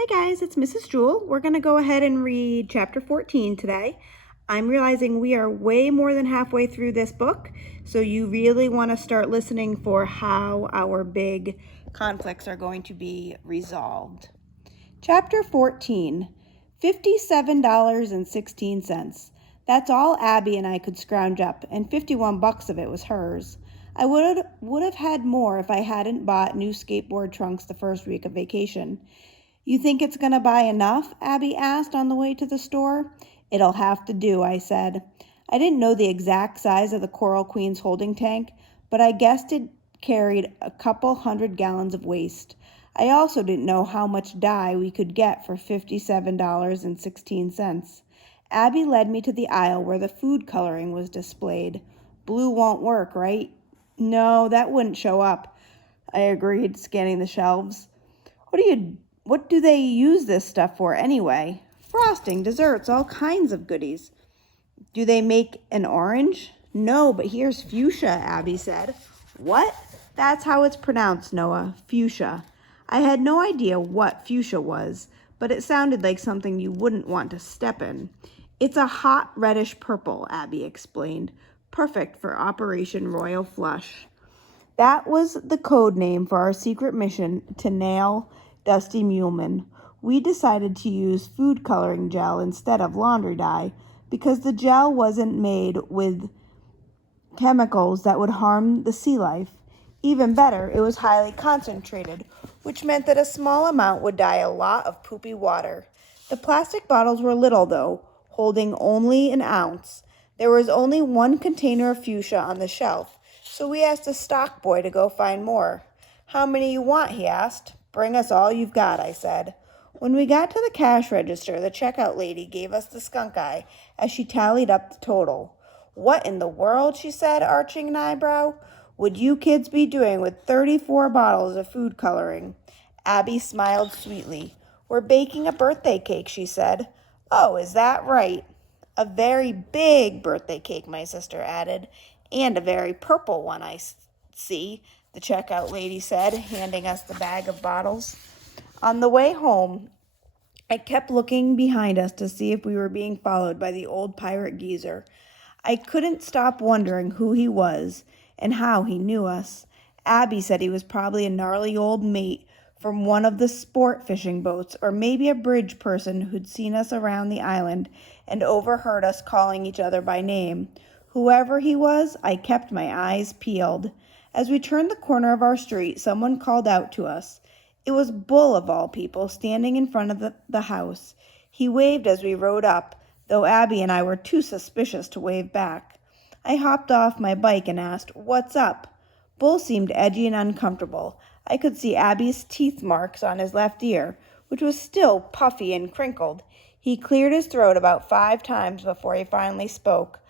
Hi guys, it's Mrs. Jewell. We're going to go ahead and read chapter 14 today. I'm realizing we are way more than halfway through this book, so you really want to start listening for how our big conflicts are going to be resolved. Chapter 14, $57.16. That's all Abby and I could scrounge up, and 51 bucks of it was hers. I would have had more if I hadn't bought new skateboard trunks the first week of vacation. You think it's going to buy enough? Abby asked on the way to the store. It'll have to do, I said. I didn't know the exact size of the Coral Queen's holding tank, but I guessed it carried a couple 100 gallons of waste. I also didn't know how much dye we could get for $57.16. Abby led me to the aisle where the food coloring was displayed. Blue won't work, right? No, that wouldn't show up, I agreed, scanning the shelves. What do they use this stuff for anyway? Frosting, desserts, all kinds of goodies. Do they make an orange? No, but here's fuchsia, Abby said. What? That's how it's pronounced, Noah. Fuchsia. I had no idea what fuchsia was, but it sounded like something you wouldn't want to step in. It's a hot reddish purple, Abby explained. Perfect for Operation Royal Flush. That was the code name for our secret mission to nail Dusty Muleman. We decided to use food coloring gel instead of laundry dye because the gel wasn't made with chemicals that would harm the sea life. Even better, it was highly concentrated, which meant that a small amount would dye a lot of poopy water. The plastic bottles were little, though, holding only an ounce. There was only one container of fuchsia on the shelf, so we asked a stock boy to go find more. How many you want, he asked. Bring us all you've got, I said. When we got to the cash register, the checkout lady gave us the skunk eye as she tallied up the total. What in the world, she said, arching an eyebrow, would you kids be doing with 34 bottles of food coloring? Abby smiled sweetly. We're baking a birthday cake, she said. Oh, is that right? A very big birthday cake, my sister added, and a very purple one, I see, the checkout lady said, handing us the bag of bottles. On the way home, I kept looking behind us to see if we were being followed by the old pirate geezer. I couldn't stop wondering who he was and how he knew us. Abby said he was probably a gnarly old mate from one of the sport fishing boats, or maybe a bridge person who'd seen us around the island and overheard us calling each other by name. Whoever he was, I kept my eyes peeled. As we turned the corner of our street, someone called out to us. It was Bull, of all people, standing in front of the house. He waved as we rode up, though Abby and I were too suspicious to wave back. I hopped off my bike and asked, "What's up?" Bull seemed edgy and uncomfortable. I could see Abby's teeth marks on his left ear, which was still puffy and crinkled. He cleared his throat about 5 times before he finally spoke.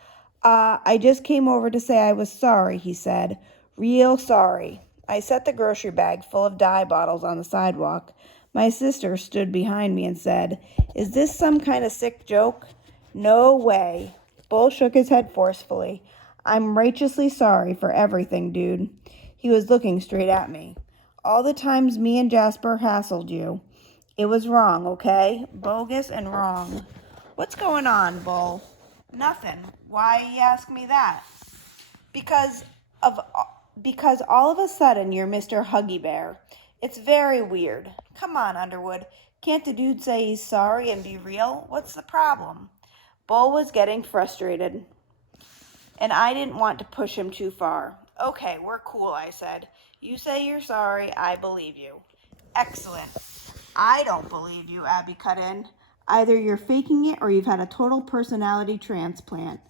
I just came over to say I was sorry," he said. "Real sorry." I set the grocery bag full of dye bottles on the sidewalk. My sister stood behind me and said, "Is this some kind of sick joke?" "No way." Bull shook his head forcefully. "I'm righteously sorry for everything, dude." He was looking straight at me. "All the times me and Jasper hassled you. It was wrong, okay? Bogus and wrong." "What's going on, Bull?" "Nothing. Why you ask me that?" Because all of a sudden you're Mr. Huggy Bear. It's very weird. Come on, Underwood. Can't the dude say he's sorry and be real? What's the problem?" Bull was getting frustrated, and I didn't want to push him too far. "Okay, we're cool," I said. "You say you're sorry, I believe you." "Excellent." "I don't believe you," Abby cut in. "Either you're faking it or you've had a total personality transplant."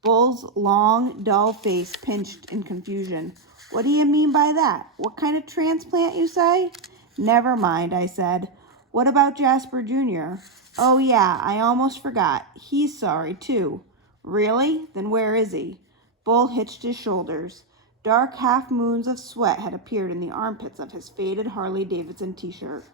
Bull's long, dull face pinched in confusion. "What do you mean by that? What kind of transplant, you say?" "Never mind," I said. "What about Jasper Jr.? "Oh, yeah, I almost forgot. He's sorry, too." "Really? Then where is he?" Bull hitched his shoulders. Dark half-moons of sweat had appeared in the armpits of his faded Harley-Davidson t-shirt.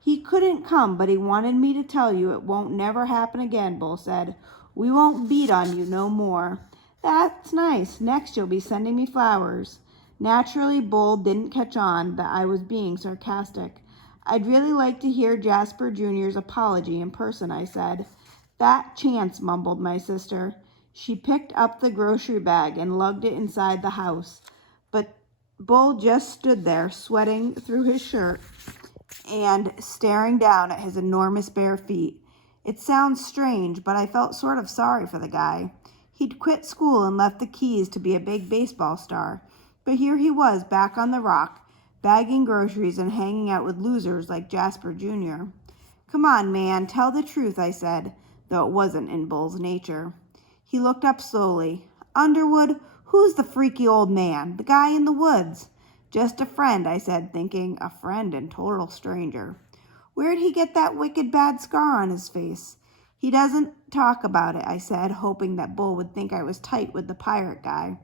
"He couldn't come, but he wanted me to tell you it won't never happen again," Bull said. "We won't beat on you no more." "That's nice. Next you'll be sending me flowers." Naturally, Bull didn't catch on that I was being sarcastic. I'd really like to hear Jasper Jr.'s apology in person, I said. That chance, mumbled my sister. She picked up the grocery bag and lugged it inside the house. But Bull just stood there, sweating through his shirt and staring down at his enormous bare feet. It sounds strange, but I felt sort of sorry for the guy. He'd quit school and left the Keys to be a big baseball star. But here he was, back on the rock, bagging groceries and hanging out with losers like Jasper Jr. Come on, man, tell the truth, I said, though it wasn't in Bull's nature. He looked up slowly. Underwood, who's the freaky old man? The guy in the woods. Just a friend, I said, thinking, a friend and total stranger. Where'd he get that wicked bad scar on his face? He doesn't talk about it, I said, hoping that Bull would think I was tight with the pirate guy.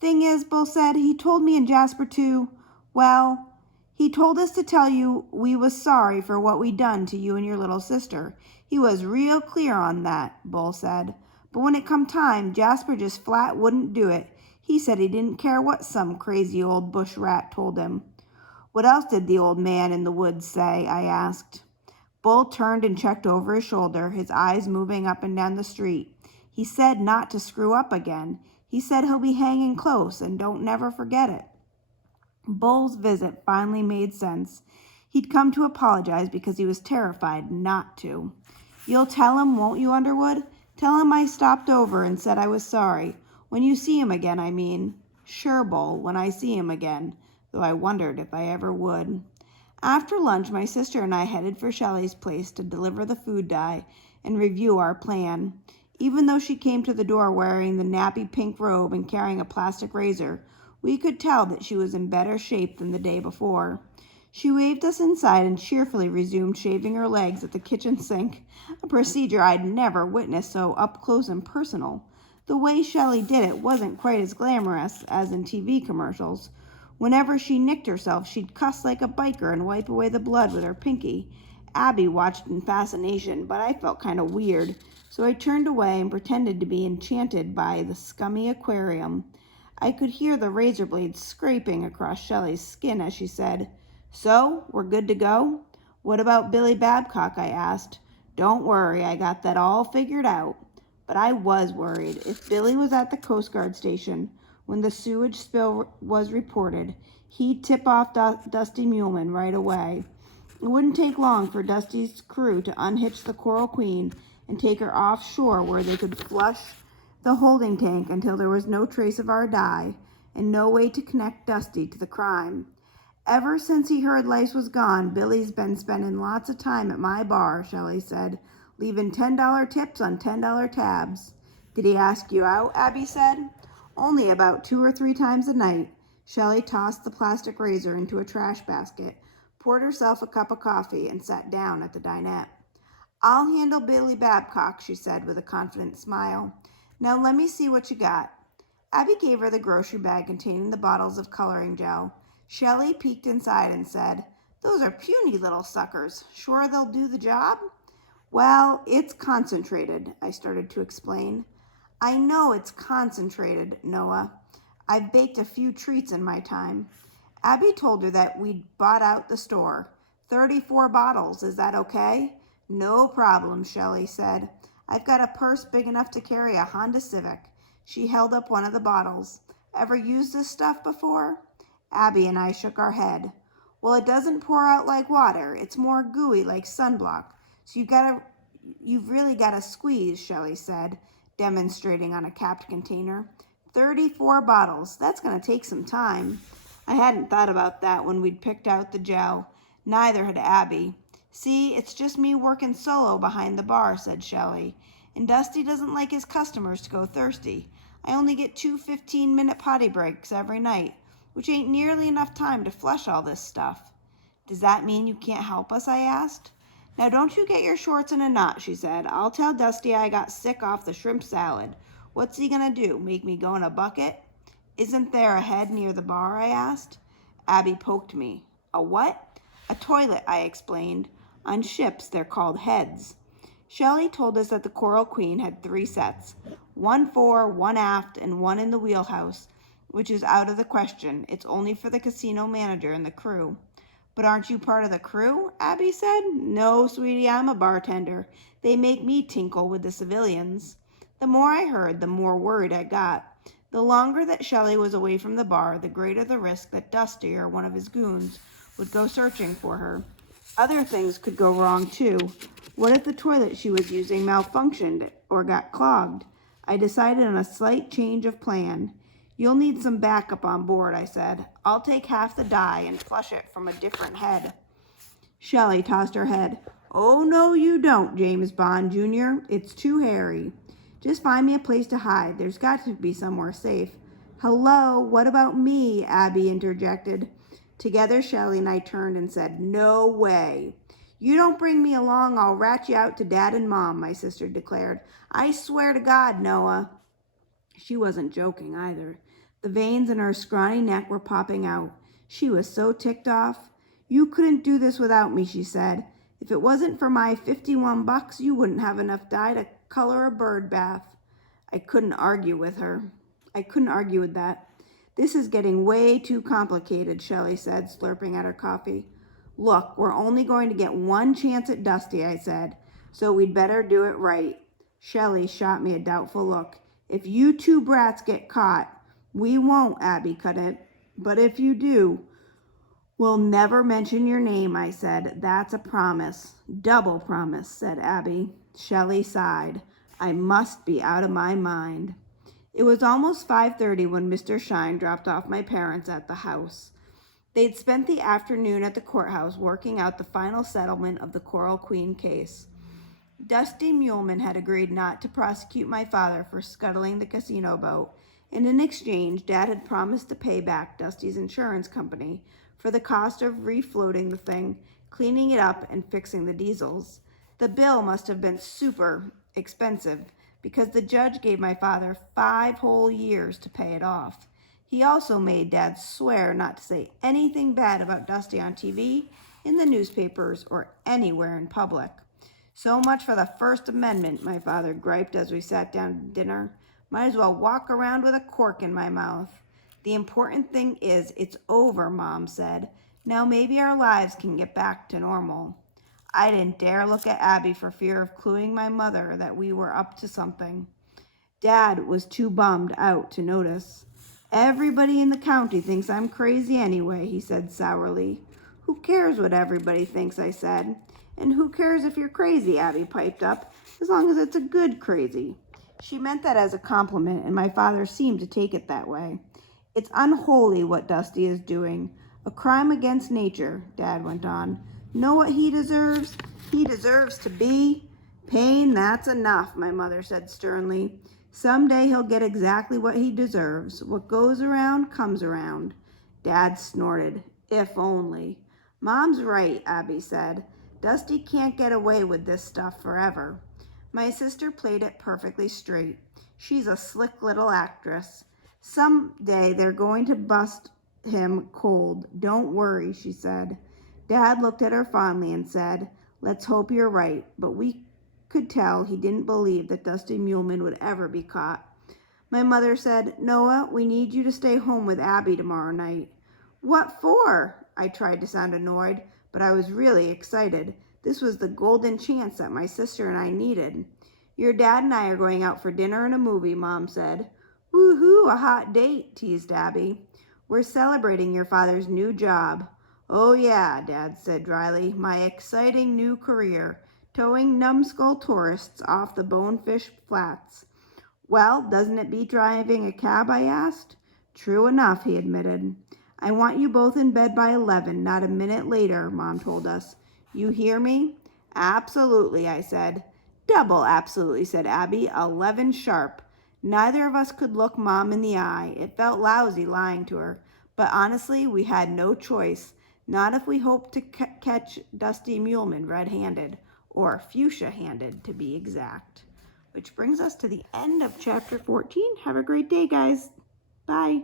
Thing is, Bull said, he told me and Jasper too. Well, he told us to tell you we was sorry for what we done to you and your little sister. He was real clear on that, Bull said. But when it come time, Jasper just flat wouldn't do it. He said he didn't care what some crazy old bush rat told him. What else did the old man in the woods say? I asked. Bull turned and checked over his shoulder, his eyes moving up and down the street. He said not to screw up again. He said he'll be hanging close and don't never forget it. Bull's visit finally made sense. He'd come to apologize because he was terrified not to. You'll tell him, won't you, Underwood? Tell him I stopped over and said I was sorry. When you see him again, I mean. Sure, Bull, when I see him again, though I wondered if I ever would. After lunch, my sister and I headed for Shelley's place to deliver the food dye and review our plan. Even though she came to the door wearing the nappy pink robe and carrying a plastic razor, we could tell that she was in better shape than the day before. She waved us inside and cheerfully resumed shaving her legs at the kitchen sink, a procedure I'd never witnessed so up close and personal. The way Shelley did it wasn't quite as glamorous as in TV commercials. Whenever she nicked herself, she'd cuss like a biker and wipe away the blood with her pinky. Abby watched in fascination, but I felt kind of weird, so I turned away and pretended to be enchanted by the scummy aquarium. I could hear the razor blades scraping across Shelley's skin as she said, So, we're good to go? What about Billy Babcock? I asked. Don't worry, I got that all figured out. But I was worried. If Billy was at the Coast Guard station when the sewage spill was reported, he'd tip off Dusty Muleman right away. It wouldn't take long for Dusty's crew to unhitch the Coral Queen and take her offshore where they could flush the holding tank until there was no trace of our dye and no way to connect Dusty to the crime. Ever since he heard Lace was gone, Billy's been spending lots of time at my bar, Shelley said, leaving $10 tips on $10 tabs. Did he ask you out? Abby said. Only about 2 or 3 times a night. Shelley tossed the plastic razor into a trash basket, poured herself a cup of coffee, and sat down at the dinette. I'll handle Billy Babcock, she said with a confident smile. Now let me see what you got. Abby gave her the grocery bag containing the bottles of coloring gel. Shelley peeked inside and said, Those are puny little suckers. Sure they'll do the job? Well, it's concentrated, I started to explain. I know it's concentrated, Noah. I've baked a few treats in my time. Abby told her that we'd bought out the store. 34 bottles, is that okay? No problem, Shelley said. I've got a purse big enough to carry a Honda Civic. She held up one of the bottles. Ever used this stuff before? Abby and I shook our head. Well, it doesn't pour out like water. It's more gooey like sunblock. So you've really got to squeeze, Shelley said, demonstrating on a capped container. 34 bottles. That's going to take some time. I hadn't thought about that when we'd picked out the gel. Neither had Abby. See, it's just me working solo behind the bar, said Shelley. And Dusty doesn't like his customers to go thirsty. I only get 2 15-minute potty breaks every night, which ain't nearly enough time to flush all this stuff. Does that mean you can't help us? I asked. Now don't you get your shorts in a knot, she said. I'll tell Dusty I got sick off the shrimp salad. What's he gonna do, make me go in a bucket? Isn't there a head near the bar? I asked. Abby poked me. A what? A toilet, I explained. On ships, they're called heads. Shelley told us that the Coral Queen had 3 sets, 1 fore, 1 aft, and 1 in the wheelhouse, which is out of the question. It's only for the casino manager and the crew. But aren't you part of the crew? Abby said. No, sweetie, I'm a bartender. They make me tinkle with the civilians. The more I heard, the more worried I got. The longer that Shelley was away from the bar, the greater the risk that Dusty or one of his goons would go searching for her. Other things could go wrong, too. What if the toilet she was using malfunctioned or got clogged? I decided on a slight change of plan. You'll need some backup on board, I said. I'll take half the dye and flush it from a different head. Shelley tossed her head. Oh, no, you don't, James Bond, Jr. It's too hairy. Just find me a place to hide. There's got to be somewhere safe. Hello, what about me? Abby interjected. Together, Shelley and I turned and said, No way. You don't bring me along, I'll rat you out to Dad and Mom, my sister declared. I swear to God, Noah. She wasn't joking either. The veins in her scrawny neck were popping out. She was so ticked off. You couldn't do this without me, she said. If it wasn't for my $51, you wouldn't have enough dye to color a bird bath. I couldn't argue with that. This is getting way too complicated, Shelley said, slurping at her coffee. Look, we're only going to get one chance at Dusty, I said, so we'd better do it right. Shelley shot me a doubtful look. If you two brats get caught, we won't, Abby cut it. But if you do, we'll never mention your name, I said. That's a promise. Double promise, said Abby. Shelley sighed. I must be out of my mind. It was almost 5:30 when Mr. Shine dropped off my parents at the house. They'd spent the afternoon at the courthouse working out the final settlement of the Coral Queen case. Dusty Muleman had agreed not to prosecute my father for scuttling the casino boat, and in exchange, Dad had promised to pay back Dusty's insurance company for the cost of refloating the thing, cleaning it up, and fixing the diesels. The bill must have been super expensive because the judge gave my father 5 whole years to pay it off. He also made Dad swear not to say anything bad about Dusty on TV, in the newspapers, or anywhere in public. So much for the First Amendment, my father griped as we sat down to dinner. Might as well walk around with a cork in my mouth. The important thing is it's over, Mom said. Now maybe our lives can get back to normal. I didn't dare look at Abby for fear of cluing my mother that we were up to something. Dad was too bummed out to notice. Everybody in the county thinks I'm crazy anyway, he said sourly. Who cares what everybody thinks, I said. And who cares if you're crazy, Abby piped up, as long as it's a good crazy. She meant that as a compliment, and my father seemed to take it that way. It's unholy what Dusty is doing. A crime against nature, Dad went on. Know what he deserves? He deserves to be. Pain, that's enough, my mother said sternly. Someday he'll get exactly what he deserves. What goes around comes around. Dad snorted. If only. Mom's right, Abby said. Dusty can't get away with this stuff forever. My sister played it perfectly straight. She's a slick little actress. Someday they're going to bust him cold. Don't worry, she said. Dad looked at her fondly and said, Let's hope you're right. But we could tell he didn't believe that Dusty Muleman would ever be caught. My mother said, Noah, we need you to stay home with Abby tomorrow night. What for? I tried to sound annoyed, but I was really excited. This was the golden chance that my sister and I needed. Your dad and I are going out for dinner and a movie, Mom said. Woohoo, a hot date, teased Abby. We're celebrating your father's new job. Oh yeah, Dad said dryly, my exciting new career, towing numbskull tourists off the Bonefish Flats. Well, doesn't it beat driving a cab, I asked. True enough, he admitted. I want you both in bed by 11, not a minute later, Mom told us. You hear me? Absolutely, I said. Double absolutely, said Abby. 11 sharp. Neither of us could look Mom in the eye. It felt lousy lying to her. But honestly, we had no choice. Not if we hoped to catch Dusty Muleman red-handed, or fuchsia-handed to be exact. Which brings us to the end of chapter 14. Have a great day, guys. Bye.